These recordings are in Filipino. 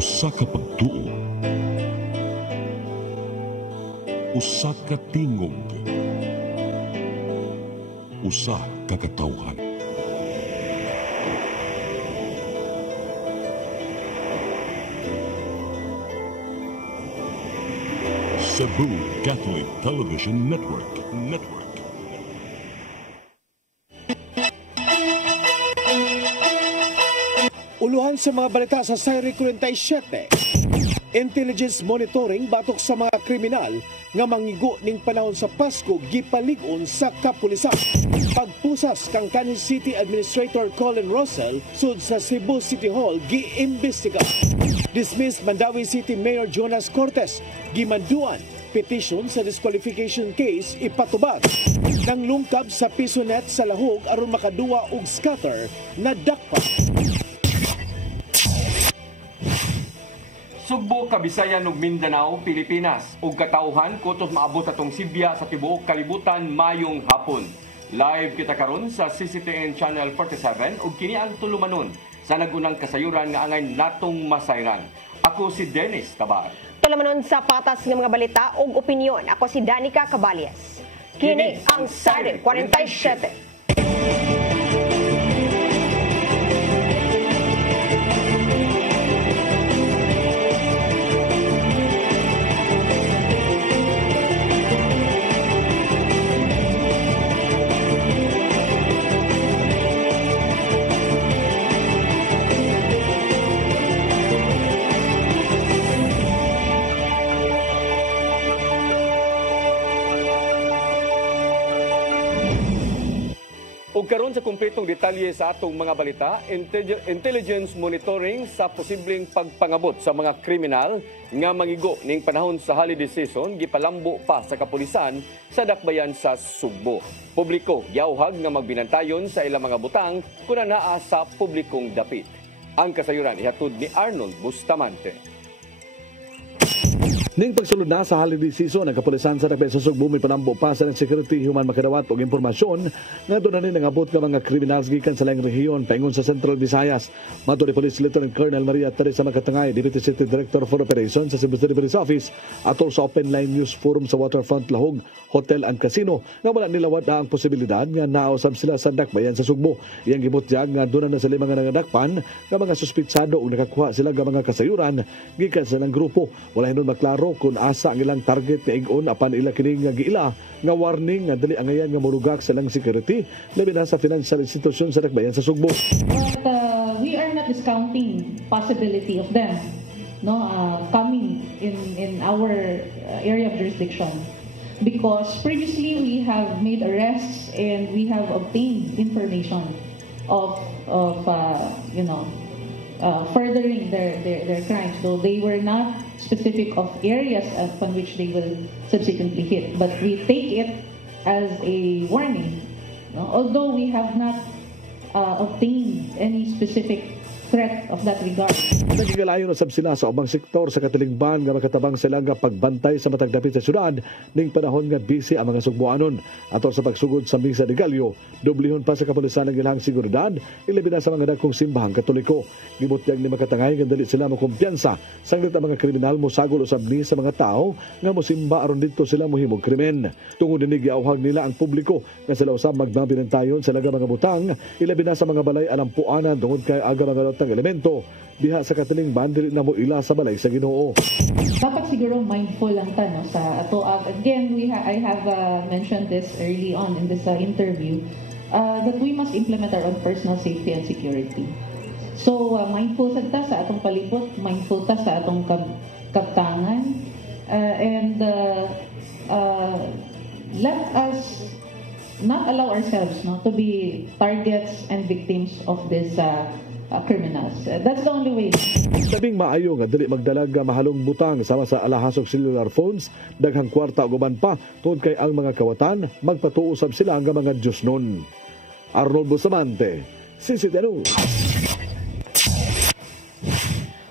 Usa ka pagtuo, usa ka tingog, usa ka katawhan. Cebu Catholic Television Network. Uluhan sa mga balita sa Sayri 47. Intelligence monitoring batok sa mga kriminal nga mangigo ning panahon sa Pasko gipalig-on sa kapulisan. Pagpusas kang Canis City Administrator Colin Russell sud sa Cebu City Hall giimbestiga. Dismissed Mandawi City Mayor Jonas Cortes gimanduan petition sa disqualification case ipatubag. Nang lungkab sa pisonet sa lahog aron makaduwa og scatter na dakpa. Sugbo, Kabisayan ug Mindanao, Pilipinas ug katawhan kutos maabot atong Sibya sa tibuok kalibutan mayong hapon. Live kita karon sa CCTN Channel 47 ug kini ang tulumanon sa nagunang kasayuran nga angay natong masayran. Ako si Dennis Tabar. Tulumanon sa patas ng mga balita ug opinyon. Ako si Danica Caballes. Kini ang Sayri 47. Ug karon sa kumpletong detalye sa atong mga balita, intelligence monitoring sa posibleng pagpangabot sa mga kriminal nga mangigo ning panahon sa holiday season gipalambo pa sa kapulisan sa dakbayan sa Sugbo. Publiko giawhag nga magbinantayon sa ilang mga butang kuna naa sa publikong dapit. Ang kasayuran ihatod ni Arnold Bustamante. Ning pagsulod na sa holiday season, ang kapulisan sa dakbayan sa Sugbo may panambo pa sa security human makadawat og impormasyon nga doon na rin nangabot ka mga criminals gikan sa laing rehiyon paingon sa Central Visayas. Mato ni Police Lieutenant Colonel Maria Teresa Makatangay, Deputy City Director for Operations sa Cebu City Police Office, atol sa Open Line News Forum sa Waterfront Lahog Hotel and Casino nga wala nilawad na ang posibilidad nga nausab sila sa dakbayan sa Sugbo. Iyang gibutyag nga doon na sila mga nangadakpan nga mga suspitsado ug nakakuha sila nga mga kasayuran gikan sa lang grupo. Wala hinon maklaro kung asa ang ilang target nga ig-on apan ila kini nga giila nga warning nga dali angayan nga mulugak sa lang security labi na sa financial institution sa dakbayan sa Sugbo. But we are not discounting possibility of them coming in our area of jurisdiction, because previously we have made arrests and we have obtained information of furthering their crimes, though they were not specific of areas upon which they will subsequently hit. But we take it as a warning, although we have not obtained any specific threat of that regard. Nagigalayon usab sila sa ubang sektor sa katilingban nga makatabang sila nga pagbantay sa matag dapit sa syudad ning panahon nga busy ang mga Sugboanon. Atol sa pagsugod sa Misa de Gallo, dublihon pa sa kapulisan ang ilang seguridad ilabi na sa mga dagkong simbahang Katoliko. Gibutyag ni Makatangay nga dali sila makumpiyansa sanglit ang mga kriminal mosagol usab ni sa mga tao nga mosimba aron didto sila mohimong krimen. Tungod dinhi giawhag nila ang publiko nga sila usab magbinantayon sa laga mga butang ilabi na sa mga balay alampuanan tungod kay aga mga ng elemento diha sa katilingban dili na mo ila sa balay sa Ginoo. Dapat siguro mindful lang ta sa ato. Again, I have mentioned this early on in this interview that we must implement our own personal safety and security. So mindful ta sa atong palibot, mindful ta sa atong kabtangan, and let us not allow ourselves to be targets and victims of this criminals. That's the only way. Labing maayo nga dili magdalag mahalong butang sama sa alahasog cellular phones, daghang kwarta ug uban pa tungod kay ang mga kawatan magpatuo sab sila nga mga Diyos nun. Arnold Bustamante, CCTN.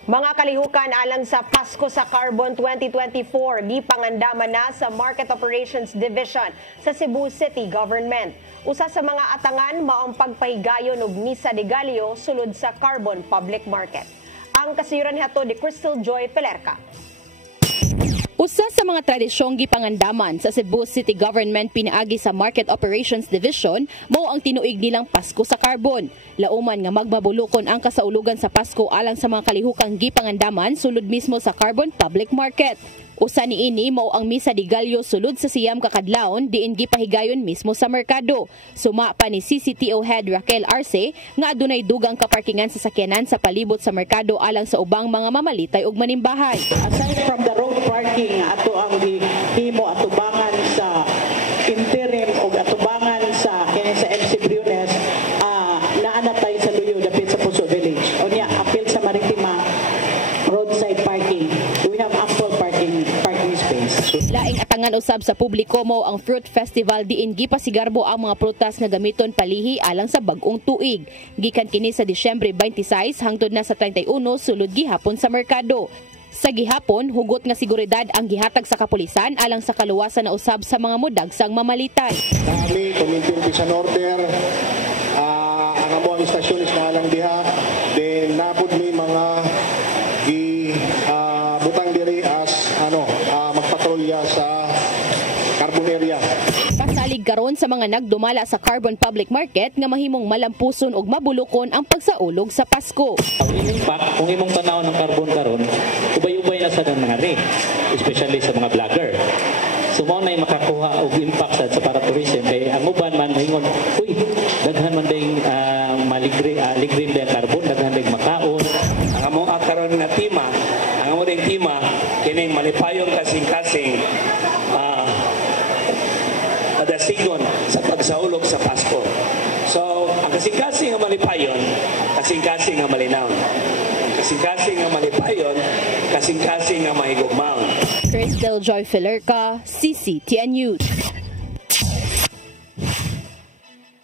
Mga kalihukan alang sa Pasko sa Carbon 2024, gipangandaman na sa Market Operations Division sa Cebu City Government. Usa sa mga atangan maong pagpahigayon og Misa de Gallo sulod sa Carbon Public Market. Ang kasayuran niyato ni Crystal Joy Pelerca. Usa sa mga tradisyong gipangandaman sa Cebu City Government pinaagi sa Market Operations Division mao ang tinuig nilang Pasko sa Carbon. Lauman nga magmabulokon ang kasaulugan sa Pasko alang sa mga kalihukang gipangandaman sulod mismo sa Carbon Public Market. Usa niini mao ang misa de Gallo sulod sa siyam kakadlawon diin gipahigayon mismo sa merkado. Suma pa ni CCTO Head Raquel Arce nga adunay dugang kaparkingan sa sakyanan sa palibot sa merkado alang sa ubang mga mamalitay ug manimbahay. Aside from the road parking, ato ang himo atubangan sa interim o atubangan sa kini sa MC Briones, naanatay sa Luyo dapit sa Puso Village. O niya apil sa Maritima roadside parking. We have ample parking space. Laing atangan usab sa publiko mo ang Fruit Festival diin gipasigarbo ang mga prutas nga gamiton palihi alang sa bag-ong tuig. Gikan kini sa Disyembre 26 hangtod na sa 31 sulod gihapon sa merkado. Sa gihapon, hugot nga seguridad ang gihatag sa kapulisan alang sa kaluwasan na usab sa mga mudagsang mamalitay. Kami, Community Vision Order, ang among istasyon is nalang diha, then napod mi mga butang diri as magpatrolya sa Carbon area. Pasalig karon sa mga nagdumala sa Carbon Public Market nga mahimong malampuson og mabulokon ang pagsaulog sa Pasko. Ang impact, kung imong tanaw ng carbon karon, ubay-ubay na sa nangyari, especially sa mga vlogger. So mo na makakuha og impact sa para tourism kay ang uban man moingon, uy, daghan man ding ligrin den carbon, daghan ding makaon. Ang among karon nga tema, ang among ding tema kining malipayon kasing-kasing adasigon sa pagsaulog sa Pasko. So, ang kasing-kasing nga malipayon, kasing-kasing nga malinaw. Kasing-kasing nga malipayon, kasing-kasing nga mahigugmaon. Crystal Joy Pelerca, CCTN News.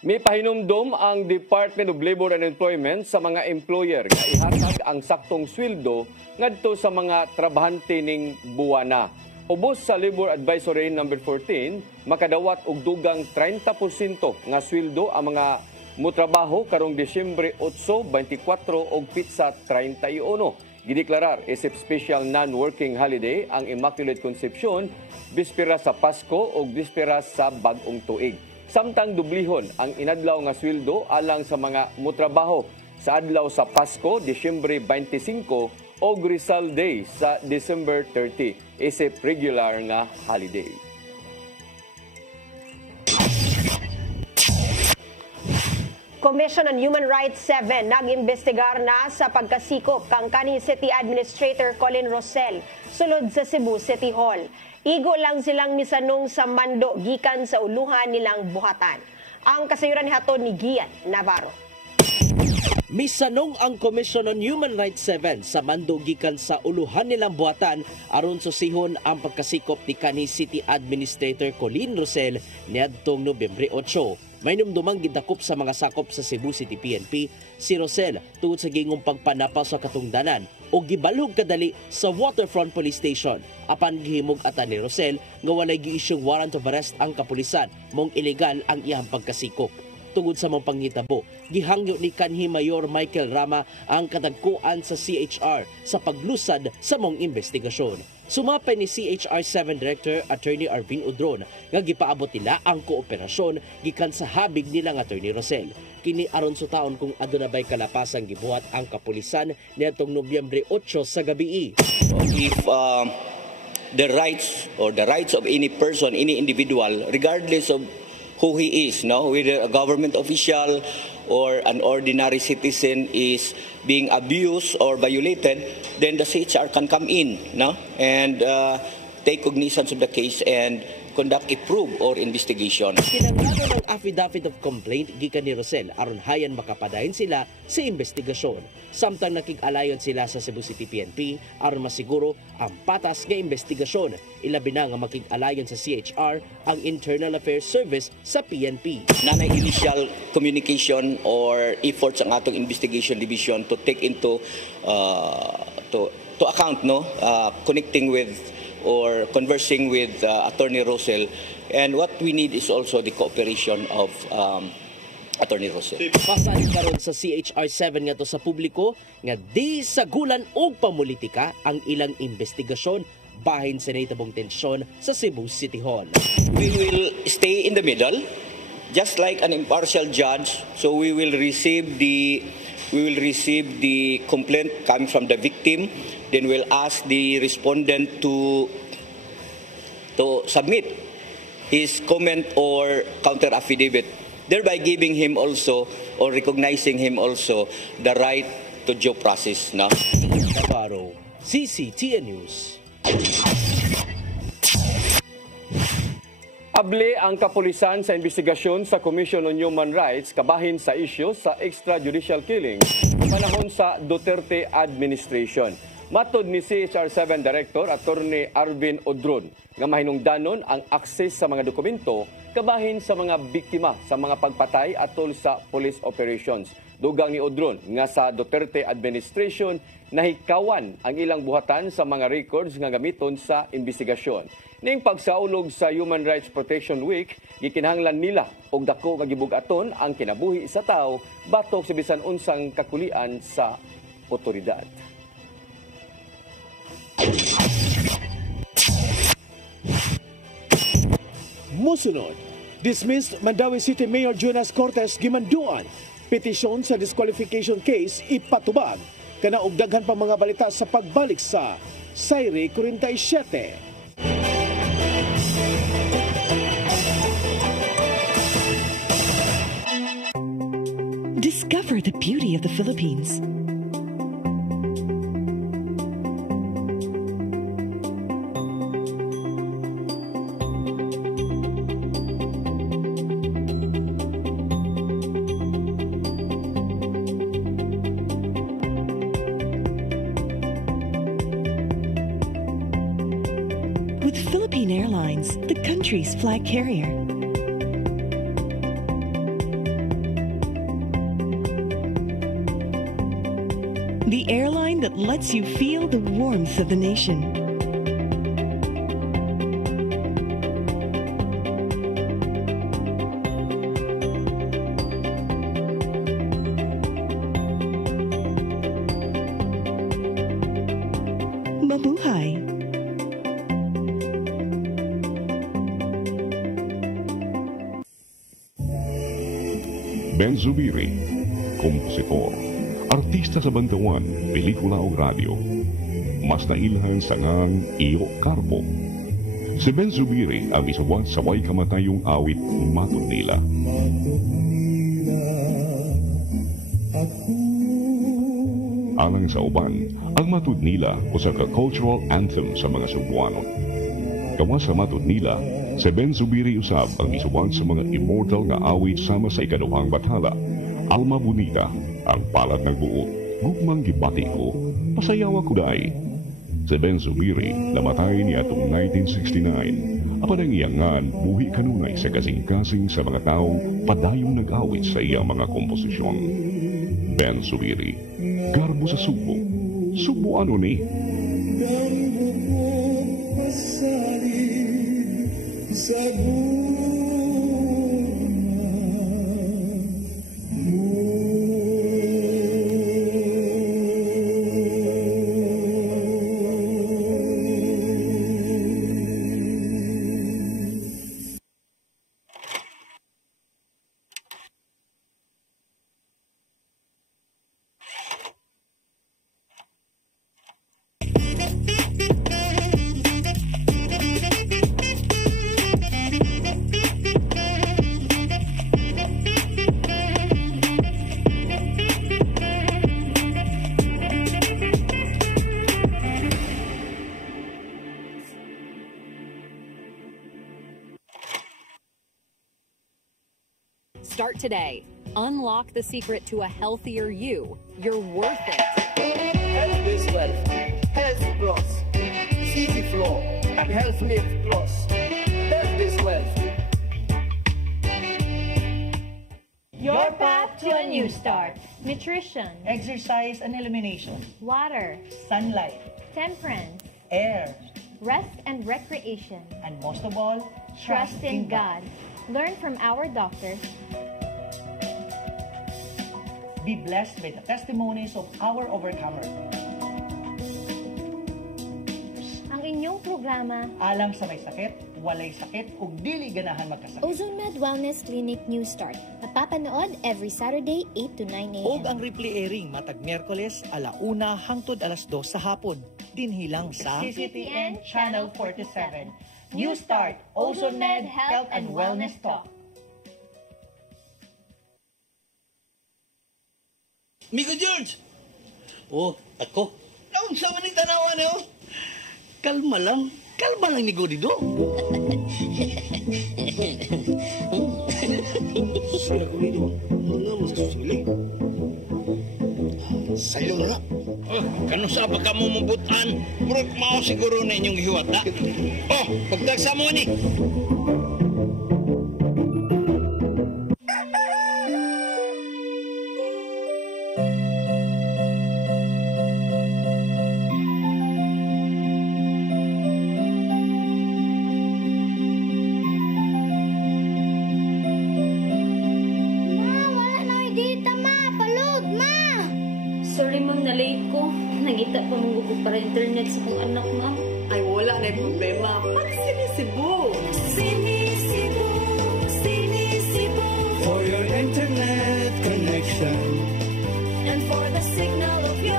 May pahinumdom ang Department of Labor and Employment sa mga employer nga ihatag ang saktong sweldo ngadto sa mga trabahante ning buwana. Ubos sa Labor Advisory No. 14, makadawat og dugang 30% nga sweldo ang mga mutrabaho karong Disyembre 8, 24 ug pitsa 31. Gideklarar isip special non-working holiday ang Immaculate Conception, bispera sa Pasko ug bispera sa bag-ong tuig. Samtang dublihon ang inadlaw nga sweldo alang sa mga mutrabaho sa adlaw sa Pasko, Disyembre 25 o Rizal Day sa December 30, isip regular nga holiday. Commission on Human Rights 7 nag-imbestigar na sa pagkasikop kang kanhi City Administrator Colin Rosel sulod sa Cebu City Hall. Igo lang silang misanong sa mando gikan sa uluhan nilang buhatan. Ang kasayuran nihaton ni Gian Navarro. Misanong ang Commission on Human Rights 7 sa mando gikan sa uluhan nilang buhatan aron susihon ang pagkasikop ni kanhi City Administrator Colin Rosel niadtong Nobyembre 8. May numdumang gidakop sa mga sakop sa Cebu City PNP si Rosel tungod sa gingong pagpanapa sa katungdanan o gibalhog kadali sa Waterfront Police Station. Apan gihimog ata ni Rosel nga walay gi-isyong warrant of arrest ang kapulisan mong ilegal ang iyang pagkasikop. Tungod sa mga panghitabo, gihangyo ni kanhi Mayor Michael Rama ang katagkuan sa CHR sa paglusad sa mong investigasyon. Sumapay ni CHR 7 Director Attorney Arvin Udron nga gipaabot nila ang kooperasyon gikan sa habig nila nga Attorney Rosel. Kini aron sa taon kung aduna bay kalapasang gibuhat ang kapulisan niadtong Nobyembre 8 sa gabii. If the rights of any person, any individual, regardless of who he is, whether a government official or an ordinary citizen is being abused or violated, then the CHR can come in and take cognizance of the case and conduct a probe or investigation. Kinanglanon ng affidavit of complaint gikan ni Rosel aron hayan makapadayon sila sa investigasyon. Samtang nakig-alayon sila sa Cebu City PNP aron masiguro ang patas nga investigasyon. Ilabi na nga makig-alayon sa CHR ang Internal Affairs Service sa PNP. Nanay initial communication or efforts ang atong investigation division to take into to account connecting with or conversing with Attorney Rosel, and what we need is also the cooperation of Attorney Rosel. Pasalig karon sa CHR7 nga to sa publiko nga di sagulan og pamulitika ang ilang investigasyon bahin sa nahitabong tensyon sa Cebu City Hall. We will stay in the middle, just like an impartial judge. So we will receive the complaint coming from the victim. Then we'll ask the respondent to submit his comment or counter affidavit, thereby giving him also or recognizing him also the right to due process. No? Navarro, CCTN News. Able ang kapulisan sa investigasyon sa Commission on Human Rights kabahin sa isyu sa extrajudicial killing panahon sa Duterte administration. Matod ni CHR7 Director Attorney Arvin Odron nga mahinungdanon ang akses sa mga dokumento kabahin sa mga biktima sa mga pagpatay atol sa police operations. Dugang ni Odron nga sa Duterte administration nahikawan ang ilang buhatan sa mga records nga gamiton sa investigasyon. Ning pagsaulog sa Human Rights Protection Week, gikinahanglan nila og dako nga gibug-aton ang kinabuhi sa tao batok sa bisan unsang kakulian sa otoridad. Musunod, dismissed Mandawi City Mayor Jonas Cortez gimanduan. Petisyon sa disqualification case ipatubag. Kana og daghan pa mga balita sa pagbalik sa Sayre 47. Discover the beauty of the Philippines. With Philippine Airlines, the country's flag carrier. The airline that lets you feel the warmth of the nation. Mabuhay! Ben Zubiri, kompositor, artista sa bantawan, pelikula o radyo. Mas nailhan sa ngang Iyo Carbo. Si Ben Zubiri ang isawat sa way kamatayong awit Matod Nila. Alang sa uban, ang Matod Nila usa ka cultural anthem sa mga Cebuano. Gawa sa Matod Nila, si Ben Zubiri usab ang isuwag sa mga immortal nga awit sama sa ikaduhang bathala. Alma Bonita, ang palad ng buot, gugmang gibati ko, pasayawa ko dahi. Si Ben Zubiri namatay niya atong 1969. Apan ang iyangan, buhi kanunay sa kasing-kasing sa mga taong padayong nag-awit sa iyang mga komposisyon. Ben Zubiri, garbo sa Subo. Subo ano ni? Start today. Unlock the secret to a healthier you. You're worth it. Health is wealth. Health Plus. City Flow. And Health Lift Plus. Health is wealth. Your path to a new start. Nutrition. Exercise and elimination. Water. Sunlight. Temperance. Air. Rest and recreation. And most of all, trust in God. Learn from our doctors be blessed by the testimonies of our overcomers. Ang inyong programa, Alam sa may sakit, walay sakit, ug dili ganahan magkasakit. Ozone Med Wellness Clinic New Start. Napapanood every Saturday, 8 to 9 a.m. Og ang replay airing matag Miyerkules, 1:00 hangtod 2:00 sa hapon. Dinhilang sa CCTN Channel 47. New Start, Ozone Med Health and Wellness Talk. Migo George! Oh, ako? Naon sa maning tanawa niyo? Kalma lang ni Godido. Sila Godido, mga mo sa susili. Sayo na. Oh, kano sa ba ka mo mabutan? Murag mao siguro na inyong hiwata. Oh, pagdagsa mo ni. Para internet sa kong anak, ma'am. Ay, wala na yung problema. Mag-Sinisibu! Sinisibu, Sinisibu. For your internet connection. And for the signal of your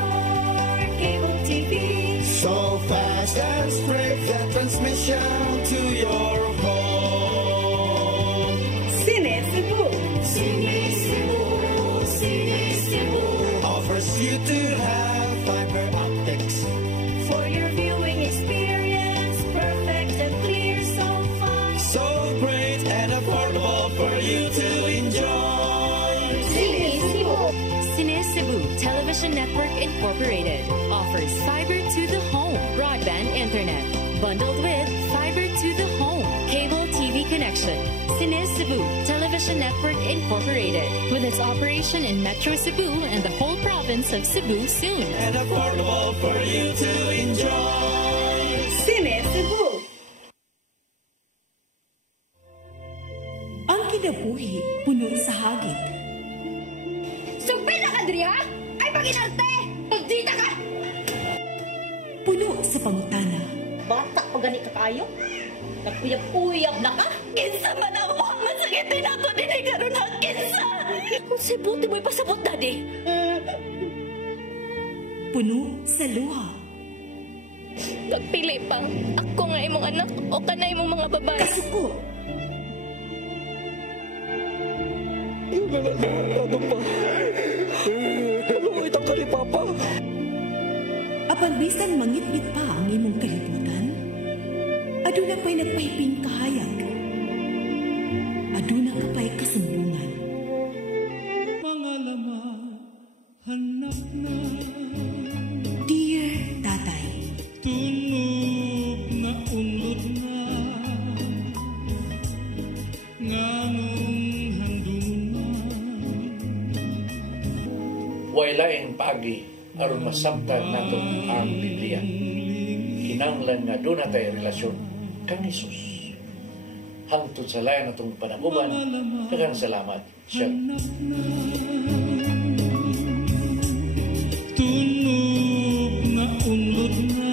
cable TV. So fast and straight the transmission to your home. Sinisibu. Sinisibu, Sinisibu. Offers you to have fiber optics. For your viewing experience, perfect and clear, so fast, so great and affordable for you to enjoy. Sinisibu. Sinisibu Television Network Incorporated offers fiber to the home broadband internet bundled with fiber to the home cable TV connection. Sinisibu Television Network Incorporated with its operation in Metro Cebu and the whole province of Cebu soon. And affordable for you to enjoy. Sinisibu. Ang kinabuhi puno sa hagit. Sugpin na ka, Dria! Ay, pag-inarte! Pagdita ka! Puno sa pangutana. Bata pa gani ka kayo? Nagpuyap-puyap na ka? Kinsa man ang mga sakitin nato din ay karoon na kinsa! Kung sibuti mo'y pasabot, Daddy! Puno sa luha. Pagpili pa, ako nga imong anak o kanay imong mga babae. Kasuko. Yung ano pa? Kaluoy ka ni Papa. Apan bisan mangit-ngit pa ang imong kalibutan, aduna pa'y nagpahiping kahayag. Aduna ka pa'y kasumbungan. Mga laman, hanap na. Dear Tatay, tunog na unlod na. Nganong handungan. Wailaing pagi aron masabtan nato ang Biblia. Kinanglan nga doon natay relasyon kang Jesus. Hangtod sa layan natong panaguban, daghang salamat siya. Tunog na unlod na.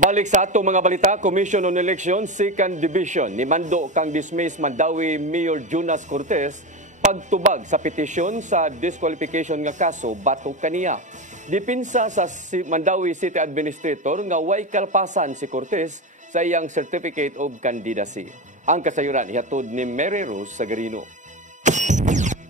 Balik sa ato mga balita, Commission on Elections, 2nd Division, nimando kang dismiss Mandawi Mayor Jonas Cortez pagtubag sa petisyon sa disqualification nga kaso batok kaniya. Dipinsa sa Mandawi City Administrator nga way kalpasan si Cortez sa iyang Certificate of Candidacy. Ang kasayuran ihatod ni Mary Rose Sagarino.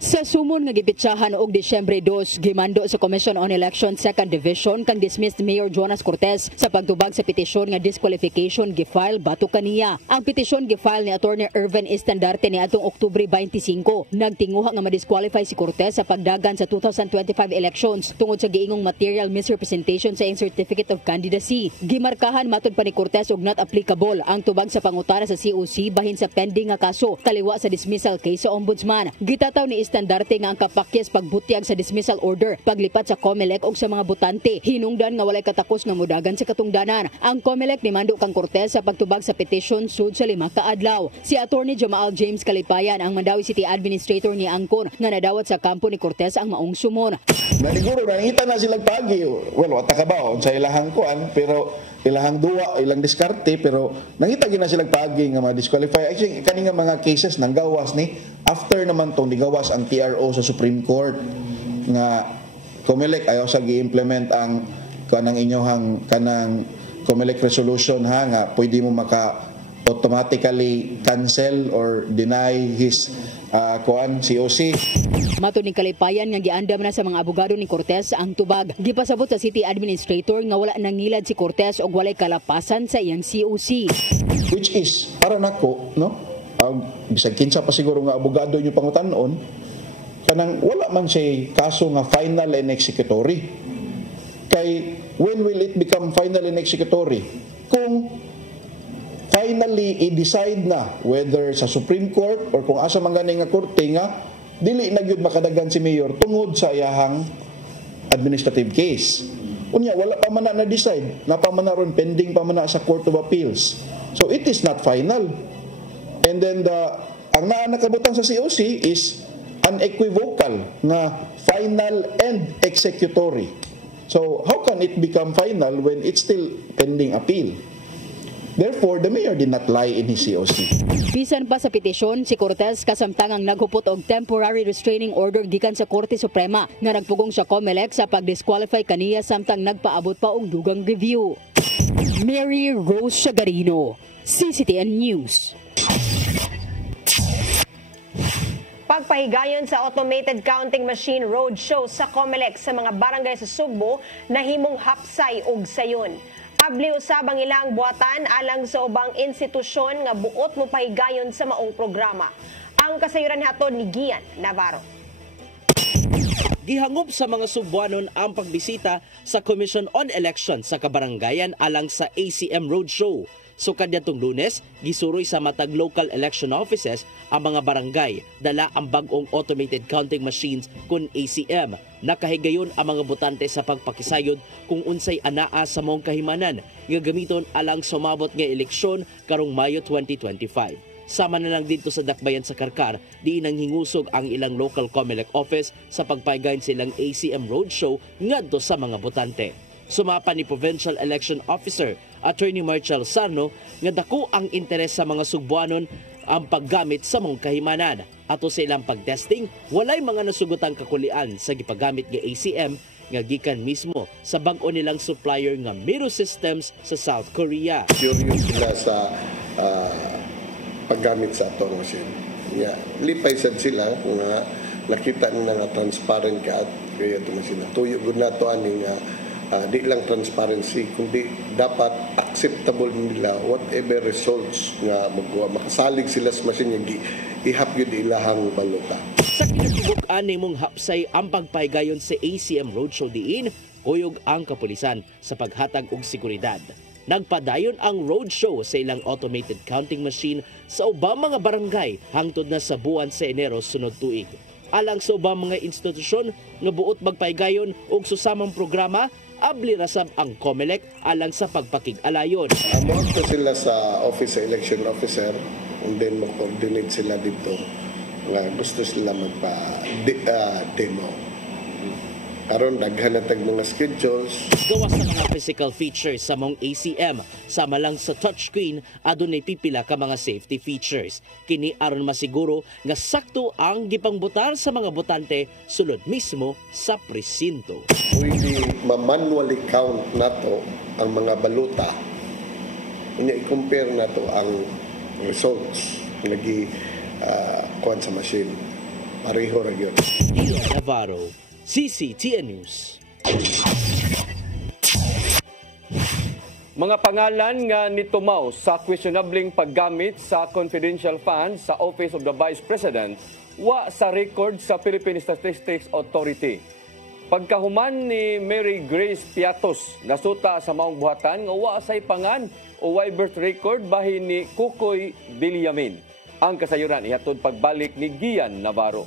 Sa sumon nga gibitsahan og Disyembre 2, gimando sa Commission on Elections 2nd Division kang dismissed Mayor Jonas Cortez sa pagtubag sa petisyon nga disqualification gifile batok kaniya. Ang petisyon gifile ni Attorney Irvin Estandarte ni atong Oktubre 25. Nagtinguha nga ma-disqualify si Cortez sa pagdagan sa 2025 elections tungod sa giingong material misrepresentation sa iyang Certificate of Candidacy. Gimarkahan matud pa ni Cortez og not applicable ang tubag sa pangutana sa COC bahin sa pending nga kaso kaliwa sa dismissal case sa Ombudsman. Gitataw ni estandarte nga ang kapakyas pagbutyag sa dismissal order paglipat sa COMELEC og sa mga botante. Hinungdan nga walay katakos nga mudagan sa katungdanan. Ang COMELEC ni Mando kang Cortez sa pagtubag sa petition sud sa 5 ka adlaw. Si Attorney Jamaal James Kalipayan ang Mandawi City Administrator ni Angkon nga nadawat sa kampo ni Cortez ang maong sumon. Naniguro nangita na silang pagi. Well, wata ka ba sa ilahang kuan pero ilahang duwa, ilang diskarte pero nangita gina silang pagi nga ma-disqualify. Actually kani nga mga cases nang gawas ni after naman tong digawas ang TRO sa Supreme Court nga COMELEC ayaw sa gi-implement ang kanang inyohang kanang COMELEC resolution ha nga pwede mo maka automatically cancel or deny his COC. Matod ni Kalipayan nga giandam na sa mga abogado ni Cortez ang tubag. Gipasabot sa City Administrator nga wala nangilad si Cortez og walay kalapasan sa iyang COC. Which is para nako no bisag kinsa pa siguro nga abogado niyo pangutanon kanang wala man siya kaso nga final and executory. Kay when will it become final and executory? Kung finally i-decide na whether sa Supreme Court or kung asa man gani nga korte nga dili na gyud makadagan si mayor tungod sa iyahang administrative case. Unya wala pa man na decide, na pa man ron pending pa man sa Court of Appeals. So it is not final. And then ang nakabutang sa COC is unequivocal na final and executory. So how can it become final when it's still pending appeal? Therefore, the mayor did not lie in his COC. Bisan pa sa petisyon, si Cortez kasamtangang naghupot og temporary restraining order gikan sa Korte Suprema nga nagpugong sa COMELEC sa pag-disqualify kaniya samtang nagpaabot pa og dugang review. Mary Rose Shagarino, CCTN News. Pagpahigayon sa automated counting machine roadshow sa COMELEC sa mga barangay sa Sugbo nahimong hapsay og sayon. Abli usab ang ilang buhatan alang sa ubang institusyon nga buot mo pahigayon sa maong programa. Ang kasayuran hatod ni Gian Navarro. Gihangop sa mga Sugbuanon ang pagbisita sa Commission on Elections sa kabarangayan alang sa ACM Roadshow. So kadyatong Lunes, gisuroy sa matag local election offices ang mga barangay dala ang bagong automated counting machines kun ACM. Nakahigayon ang mga botante sa pagpakisayod kung unsay anaa sa mong kahimanan nga gamiton alang sumabot nga eleksyon karong Mayo 2025. Sama na lang dito sa dakbayan sa Karkar, diin ang hingusog ang ilang local COMELEC office sa pagpaygayon silang ACM Roadshow ngadto sa mga botante. Sumapa ni Provincial Election Officer Attorney Marcel Sarno nga dako ang interes sa mga Sugbuanon ang paggamit sa mong kahimanan. Ato sa ilang pagtesting, walay mga nasugutang kakulian sa gipagamit nga ACM nga gikan mismo sa bag-o nilang supplier nga Miro Systems sa South Korea. Curious sila sa paggamit sa atong machine. Yeah. Lipay sad sila nga nakita nila nga transparent ka at kaya ito machine. Tuyo gud nato ani nga di lang transparency kundi dapat acceptable nila whatever results nga magkuha makasalig sila sa machine nga ihap gyud ilahang balota. Sa kinatibuk-an nimong hapsay ang pagpahigayon sa ACM Roadshow diin kuyog ang kapulisan sa paghatag og seguridad. Nagpadayon ang roadshow sa ilang automated counting machine sa ubang mga barangay hangtod na sa buwan sa Enero sunod tuig. Alang sa ubang mga institusyon nga buot magpahigayon og susamang programa, abli rasab ang COMELEC alang sa pagpakig-alayon. Amo sila sa office sa election officer and then mag-coordinate sila dito nga gusto sila magpa-demo. Karon daghan na tag mga schedules. Gawas sa mga physical features sa mong ACM, sama lang sa touchscreen adunay pipila ka mga safety features. Kini aron masiguro nga sakto ang gipangbutar sa mga botante sulod mismo sa presinto. Pwede ma-manually count nato ang mga baluta. Inya i-compare nato ang results nagi kuan sa machine. Pareho ra gyud. Navarro, CCTN News. Mga pangalan nga nitumaw sa questionabling paggamit sa confidential funds sa Office of the Vice President wa sa record sa Philippine Statistics Authority. Pagkahuman ni Mary Grace Piatos nasuta sa maong buhatan nga wa say pangan o way birth record bahin ni Kukoy Bilyamin. Ang kasayuran ihatod pagbalik ni Gian Navarro.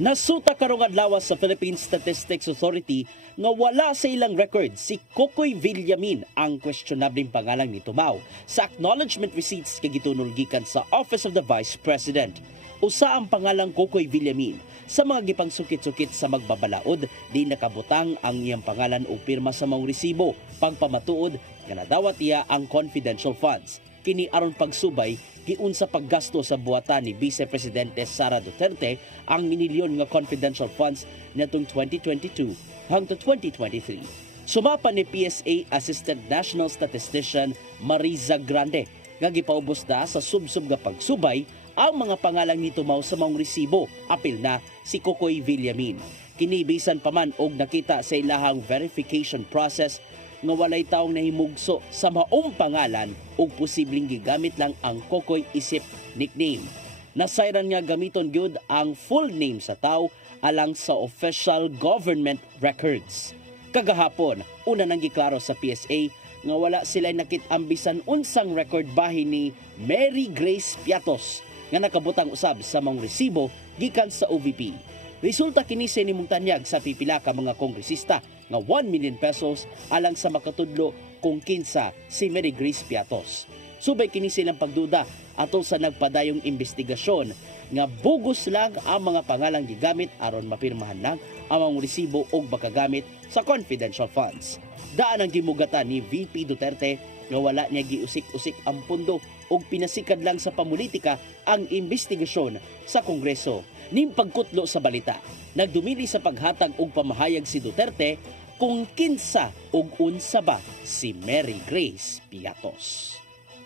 Nasuta karong adlaw sa Philippine Statistics Authority nga wala sa ilang record si Kokoy Villamin ang questionableng pangalan ni Tumaw sa acknowledgement receipts kay gitunol gikan sa Office of the Vice President. Usa ang pangalang Kokoy Villamin sa mga gipang sukit-sukit sa magbabalaod di nakabutang ang iyang pangalan o pirma sa mga resibo pagpamatuod nga nadawat iya ang confidential funds. Kini aron pagsubay giun sa paggasto sa buhatan ni Vice Presidente Sara Duterte ang minilyon nga confidential funds natong 2022 hangtod 2023. Sumapa ni PSA Assistant National Statistician Mariza Grande nga gipaubos na sa subsub nga pagsubay ang mga pangalang ni Tumaw sa mga resibo, apil na si Kokoy Villamin. Kinibisan pa man og nakita sa ilahang verification process nga walay taong nahimugso sa maong pangalan o posibleng gigamit lang ang Kokoy isip nickname. Nasayran nga gamiton gyud ang full name sa tao alang sa official government records. Kagahapon, una nang giklaro sa PSA nga wala sila nakit-ambisan unsang record bahin ni Mary Grace Piatos nga nakabutang usab sa mga resibo gikan sa OVP. Resulta kini sa nimong tanyag sa pipila ka mga kongresista nga 1 million pesos alang sa makatudlo kung kinsa si Mary Grace Piatos. Subay kini silang pagduda ato sa nagpadayong investigasyon nga bugos lang ang mga pangalang gigamit aron mapirmahan lang ang mga resibo og makagamit sa confidential funds. Daan ang gimugatan ni VP Duterte nga wala niya giusik-usik ang pundo og pinasikad lang sa pamulitika ang investigasyon sa Kongreso. Ning pagkutlo sa balita, nagdumili sa paghatag og pamahayag si Duterte kung kinsa og unsa ba si Mary Grace Piatos.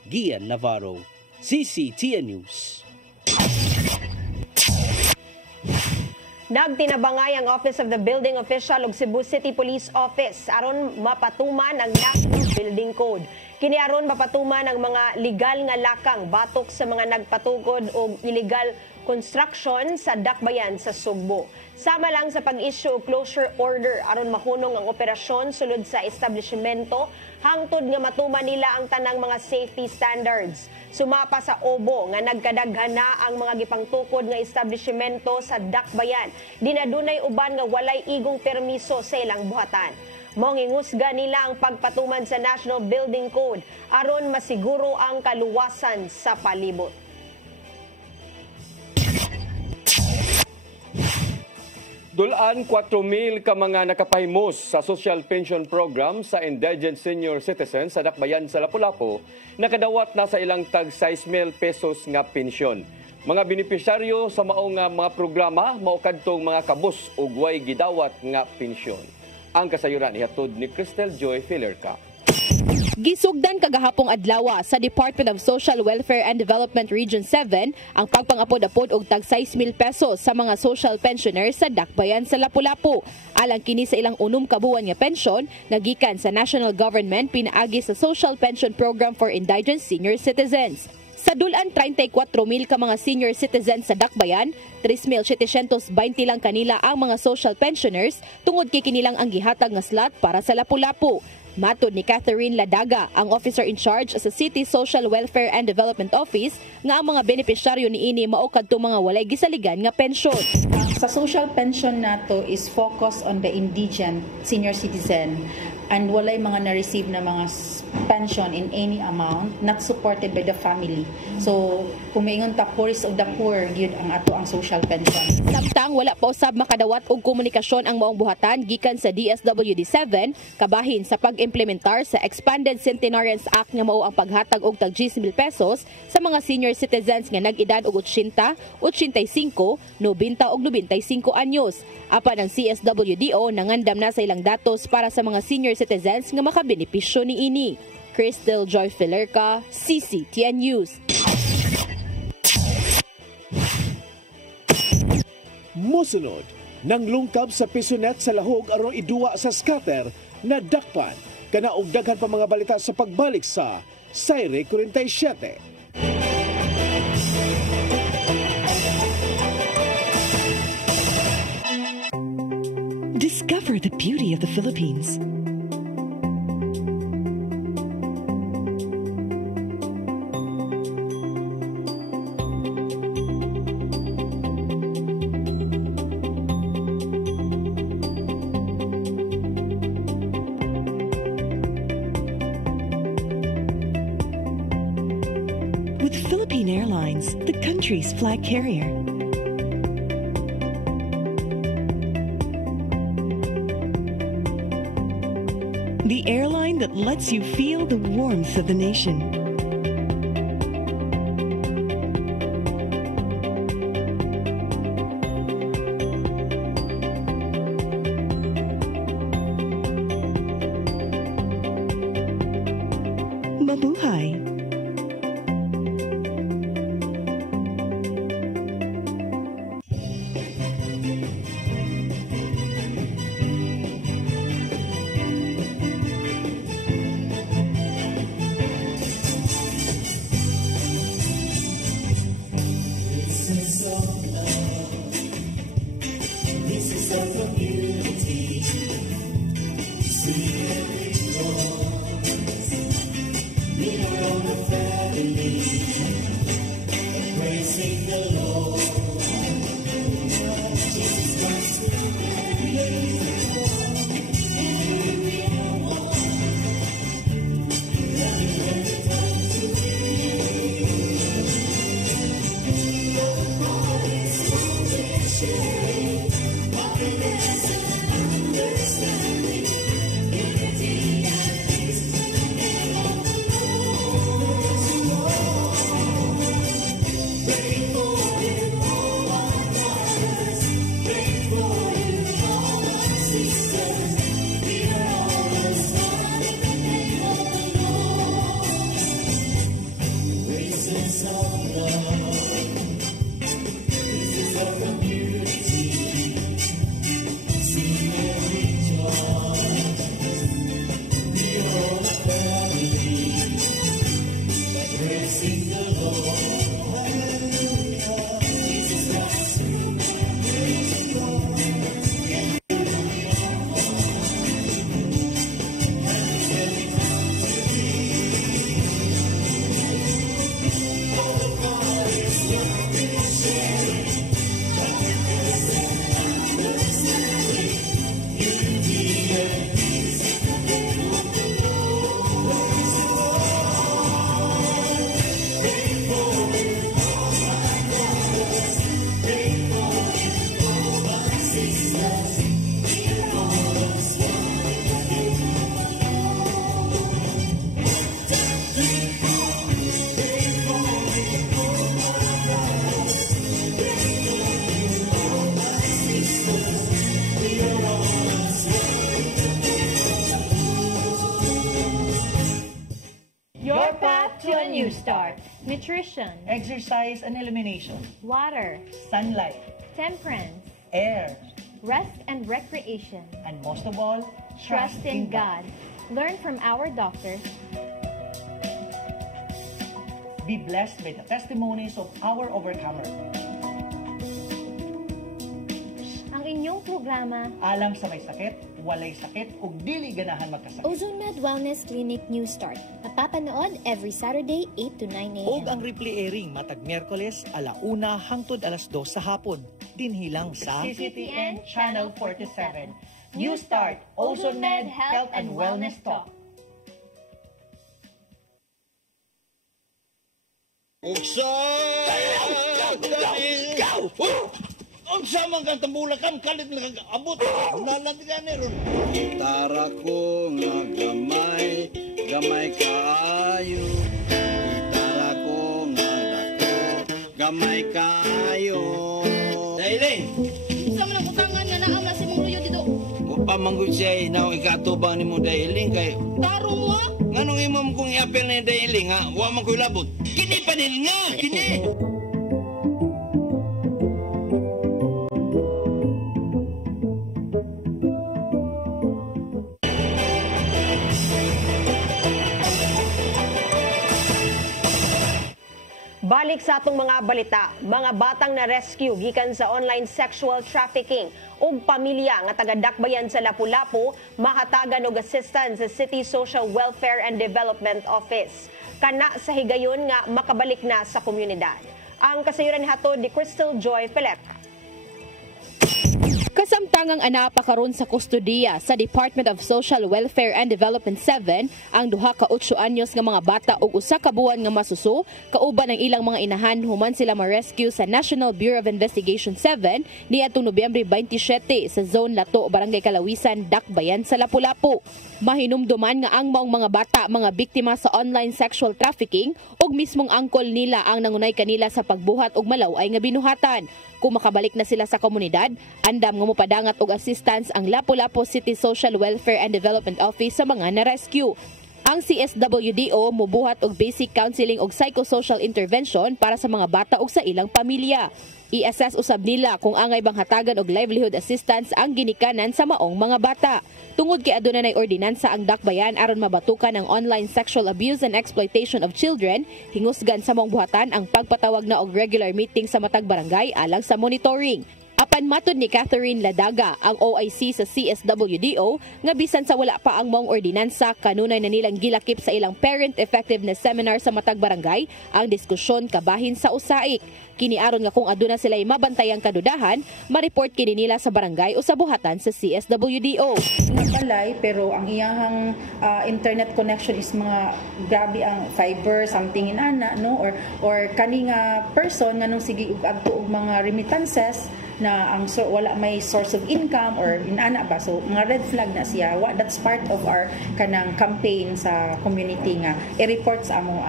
Gian Navarro, CCTN News. Nagtinabangay ang Office of the Building Official ug Cebu City Police Office aron mapatuman ang National Building Code. Kini aron mapatuman ang mga legal nga lakang batok sa mga nagpatugod og illegal construction sa dakbayan sa Sugbo. Sama lang sa pag-issue og closure order aron mahunong ang operasyon sulod sa establishmento hangtod nga matuman nila ang tanang mga safety standards. Sumapa sa Obo nga nagkadaghan na ang mga gipangtukod nga establishmento sa dakbayan. Dinadunay uban nga walay igong permiso sa ilang buhatan. Mongingusga nila ang pagpatuman sa National Building Code aron masiguro ang kaluwasan sa palibot. Dulaan 4,000 ka mga nakapahimos sa social pension program sa indigent senior citizens sa dakbayan sa Lapu-Lapu nakadawat na sa ilang tag 6,000 pesos nga pensyon. Mga benepisyaryo sa maong mga programa mao kadtong mga kabus ug way gidawat nga pensyon. Ang kasayuran ihatod ni Cristel Joy Filerca. Gisugdan kagahapong adlaw sa Department of Social Welfare and Development Region 7 ang pagpangapod-apod og tag 6,000 pesos sa mga social pensioners sa dakbayan sa Lapu-Lapu. Alang kini sa ilang unom ka buwan nga pensyon nga gikan sa national government pinaagi sa Social Pension Program for Indigent Senior Citizens. Sa dulan 34,000 ka mga senior citizens sa dakbayan, 3,720 lang kanila ang mga social pensioners tungod kay kinilang ang gihatag nga slot para sa Lapu-Lapu. Matod ni Catherine Ladaga, ang officer in charge sa City Social Welfare and Development Office, nga ang mga benepisyaryo niini mao kadto mga walay gisaligan nga pensyon. Sa social pension nato is focus on the indigent senior citizen and walay mga na-receive na mga pension in any amount not supported by the family. So, kung maingon ta poorest of the poor, yun ang ato ang social pension. Samtang wala pa usab makadawat og komunikasyon ang maong buhatan gikan sa DSWD-7 kabahin sa pag-implementar sa Expanded Centenarians Act nga mao ang paghatag og tag 10,000 pesos sa mga senior citizens nga nag-edad og 80, 85, 90 ug 95 anyos. Apan ang CSWDO nangandam na sa ilang datos para sa mga senior citizens nga makabenepisyo niini. Cristel Joy Filerca, CCTN News. Mosunod, nang lungkab sa pisonet sa lahog aron iduwa sa scatter na dakpan. Kana og daghan pa mga balita sa pagbalik sa Sayre 47. Discover the beauty of the Philippines. with Philippine Airlines, the country's flag carrier. The airline that lets you feel the warmth of the nation. Mabuhay! New Start. Nutrition. Exercise and elimination. Water. Sunlight. Temperance. Air. Rest and recreation. And most of all, trust in God. Learn from our doctors. Be blessed by the testimonies of our overcomer. Ang inyong programa, alam sa may sakit, walay sakit, ug dili ganahan magkasakit. OzoneMed Wellness Clinic New Start. Napapanood every Saturday 8 to 9 a.m. Ug ang replay airing matag Miyerkules 1:00 hangtod 2:00 sa hapon. Dinhilang sa CCTN Channel 47. New Start, OzoneMed Health and Wellness Talk. Unsa man kang tambulakan kalit nagabot. Nalantigan ni ron. Gitara ko nga gamay, gamay kaayo. Gitara ko nga dako, gamay kaayo. Dailing. Unsa man ang utangan nga naa mas imong luyo dito? Upa manggod siya inaw ikatubang nimo Dailing kay. Tarong mo? Nganong imong kung iapil ni Dailing ha? Wa man koy labot. Kini pa din nga, kini. Balik sa atong mga balita, mga batang na rescue gikan sa online sexual trafficking ug pamilya nga taga-dakbayan sa Lapu-Lapu mahatagan og assistance sa City Social Welfare and Development Office. Kana sa higayon nga makabalik na sa komunidad. Ang kasayuran hatod ni Crystal Joy Pelep. Kasamtangang anapa karon sa kustodiya sa Department of Social Welfare and Development 7 ang duha ka 8 anyos nga mga bata ug usa ka buwan nga masuso kauban ang ilang mga inahan human sila ma-rescue sa National Bureau of Investigation 7 niadtong Nobyembre 27 sa Zone Lato, Barangay Kalawisan, Dakbayan sa Lapu-Lapu. Mahinumduman nga ang maong mga bata mga biktima sa online sexual trafficking ug mismong angkol nila ang nangunay kanila sa pagbuhat og malaway nga binuhatan. Kung makabalik na sila sa komunidad, andam nga mopadangat og assistance ang Lapu-Lapu City Social Welfare and Development Office sa mga na-rescue. Ang CSWDO mubuhat og basic counseling og psychosocial intervention para sa mga bata ug sa ilang pamilya. I-assess usab nila kung angay bang hatagan og livelihood assistance ang ginikanan sa maong mga bata. Tungod kay aduna nay ordinansa ang Dakbayan aron mabatukan ang online sexual abuse and exploitation of children, hingusgan sa maong buhatan ang pagpatawag na og regular meeting sa matag barangay alang sa monitoring. Apan matud ni Catherine Ladaga, ang OIC sa CSWDO, nga bisan sa wala pa ang maong ordinansa, kanunay na nilang gilakip sa ilang parent effectiveness seminar sa matag barangay ang diskusyon kabahin sa usaik. Kiniaron nga kung aduna sila'y mabantayang kadudahan, ma-report kini nila sa barangay o sa buhatan sa CSWDO. Balay, pero ang iyang internet connection is mga grabe ang fiber, something inana, no? Or kaning person nga nung sige adto og mga remittances na ang wala may source of income or inana ba, so mga red flag na siya. That's part of our kanang campaign sa community nga i-report sa amo.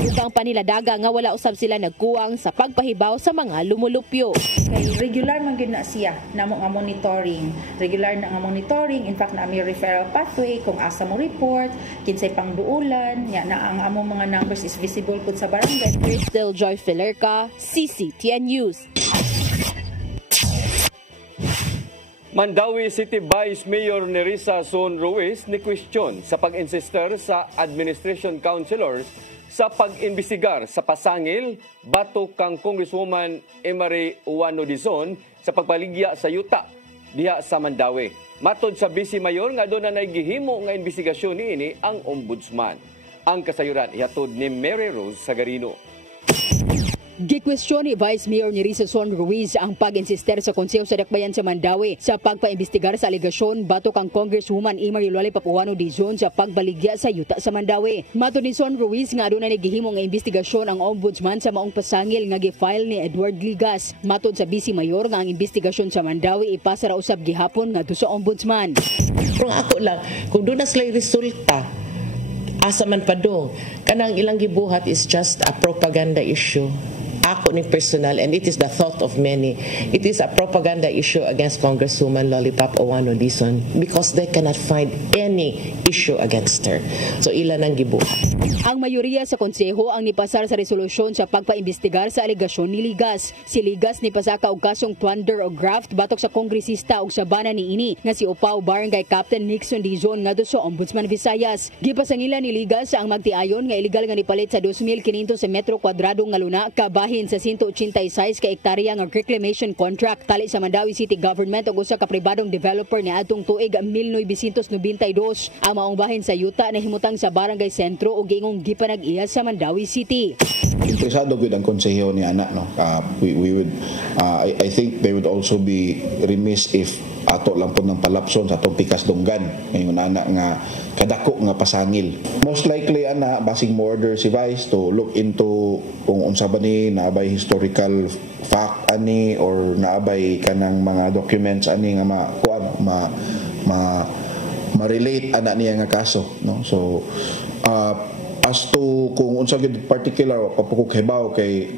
Upang paniladaga nga wala usab sila nagkuwang sa pagpahibaw sa mga lumulupyo. Kay regular man gyud na siya namo nga monitoring. Regular na nga monitoring, in fact na may referral pathway kung asa mo report, kinsay pangduulan, nya na ang among mga numbers is visible pud sa barangay. Crystal Joy Filerca, CCTN News. Mandawi City Vice Mayor Nerissa Son Ruiz ni question sa pag-insister sa administration councilors sa pag-imbestigar sa pasangil batok kang Congresswoman Emery Uwano Dizon sa pagpaligya sa yuta diha sa Mandawi. Matod sa Vice Mayor nga doon na naigihimo nga investigasyon niini ang ombudsman. Ang kasayuran ihatod ni Mary Rose Sagarino. Gikwestiyon ni Vice Mayor Nerissa Son Ruiz ang pag-insister sa Konseho sa Dakbayan sa Mandawi sa pagpaimbestigar sa aligasyon batok ang Congresswoman Emery Uwano Dizon sa pagbaligya sa yuta sa Mandawi. Matod ni Son Ruiz nga aduna nagihimo nga investigasyon ang ombudsman sa maong pasangil nga gi-file ni Edward Ligas. Matod sa Vice Mayor nga ang investigasyon sa Mandawi ipasa ra usab gihapon ngadto sa ombudsman. Kung ako lang, kung doon na sila resulta, asa man pa do, kanang ilang gibuhat is just a propaganda issue. Ako ni personal, and it is the thought of many, it is a propaganda issue against Congresswoman Lollipop Uwano Dizon because they cannot find any issue against her. So ilan ang gibuhat. Ang mayoriya sa konseho ang nipasar sa resolusyon sa pagpaimbestigar sa aligasyon ni Ligas. Si Ligas nipasaka og kasong plunder o graft batok sa kongresista ug sa bana niini nga si Upaw Barangay Captain Nixon Dizon ngadto sa Ombudsman Visayas. Gipasangila ni Ligas ang magtiayon nga illegal nga nipalit sa 2,500 sa metro kwadrado nga luna kabahin sa 186 ka hektarya nga reclamation contract tali sa Mandawi City Government ug usa ka pribadong developer ni adtong tuig 1992. Ang maong bahin sa yuta na himutang sa Barangay Sentro ug ingong gipanag-iya sa Mandawi City. Interesado gud ang konseho ni ana, no. We would I think they would also be remiss if ato lang po ng palapson sa atong pikas dunggan ngayon ana nga kadako nga pasangil. Most likely ana basing mo order si Vice to look into kung unsa ba ni naabay historical fact ani or naabay kanang mga documents ani nga ma-relate ana niya nga kaso, no. So as to kung unsa gid particular papukukhibaw kay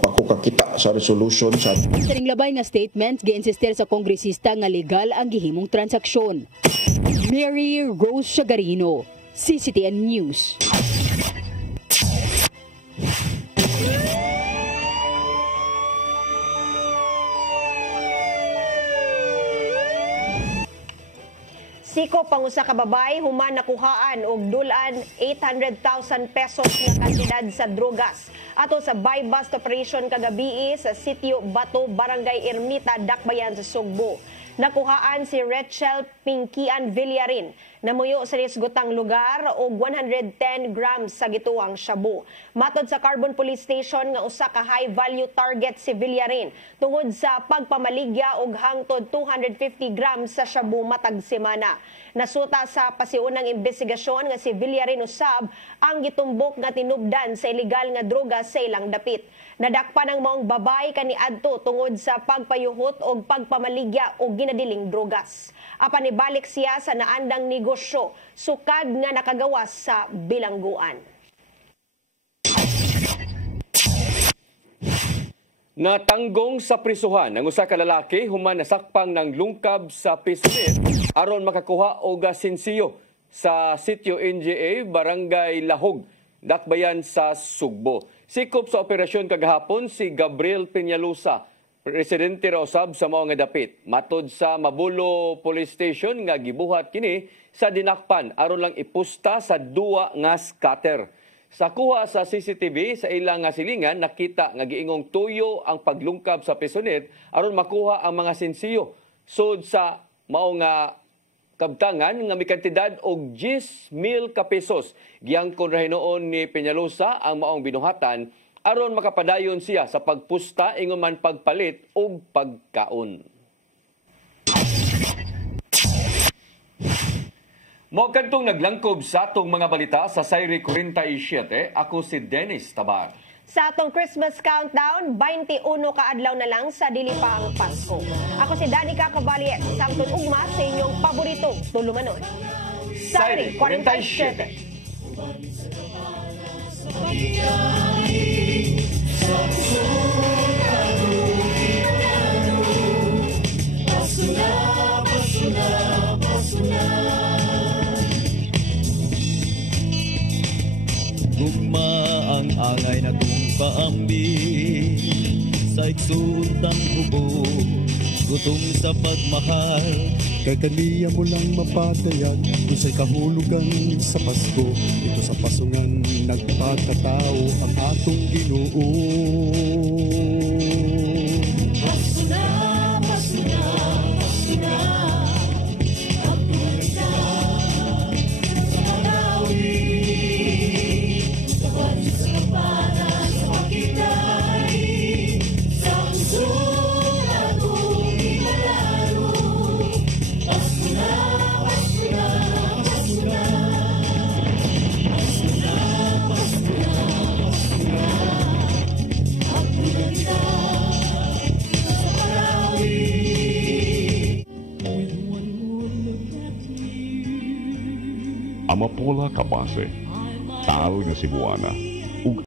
pakukakita sa resolution sa Sa labay nga statement gi-insister sa kongresista nga legal ang gihimong transaksyon. Mary Rose Sagarino, CCTN News. Siko pangusa ka babay human nakuhaan og dulan 800,000 pesos nga kantidad sa drogas ato sa buy-bust operation kagabi sa sitio Bato, Barangay Ermita, Dakbayan sa Sugbo. Nakuhaan si Rachel Pinkian Villarin na muyo sa nisgutang lugar o 110 grams sa gituang shabu. Matod sa Carbon Police Station nga usa ka high value target si Villarin tungod sa pagpamaligya og hangtod 250 grams sa shabu matag semana. Nasuta sa pasiunang investigasyon nga si Villarin usab ang gitumbok nga tinubdan sa ilegal nga droga sa ilang dapit. Nadakpan ang maong babay kaniadto tungod sa pagpayuhot og pagpamaligya og ginadiling drogas. Apan ibalik siya sa naandang negosyo sukad nga nakagawas sa bilangguan. Natanggong sa prisuhan ang usa ka lalaki human nasakpang ng lungkab sa Pisnit aron makakuha og sinsiyo sa sitio NGA Barangay Lahog, Dakbayan sa Sugbo. Sikop sa operasyon kagahapon si Gabriel Peñalosa, presidente ra usab sa mao nga dapit. Matod sa Mabulo Police Station nga gibuhat kini sa dinakpan aron lang ipusta sa duwa nga scatter. Sa kuha sa CCTV sa ilang nga silingan nakita nga giingong tuyo ang paglungkab sa Pisnit aron makuha ang mga sinsiyo. Sud sa mao nga kabtangan nga may kantidad og 10,000 ka pesos. Giangkon ra hinuon ni Peñalosa ang maong binuhatan aron makapadayon siya sa pagpusta ingon man pagpalit og pagkaon. Mao kadtong naglangkob sa atong mga balita sa Sayri 47. Ako si Dennis Tabar. Sa atong Christmas countdown, 21 ka adlaw na lang sa dili pa ang Pasko. Ako si Danica Cabaliet, samtod ugma sa inyong paboritong tulumanon. Sayri 47. Gugma ang angay na kong paambi sa iksuntang hubo, gutom sa pagmahal. Kay kaniya mo lang mapatayan, isa'y kahulugan sa Pasko. Ito sa pasungan nagpakatao ang atong Ginoo. Pasko na, Pasko na, Pasko na. Amapola Kapase, tao nga Cebuana.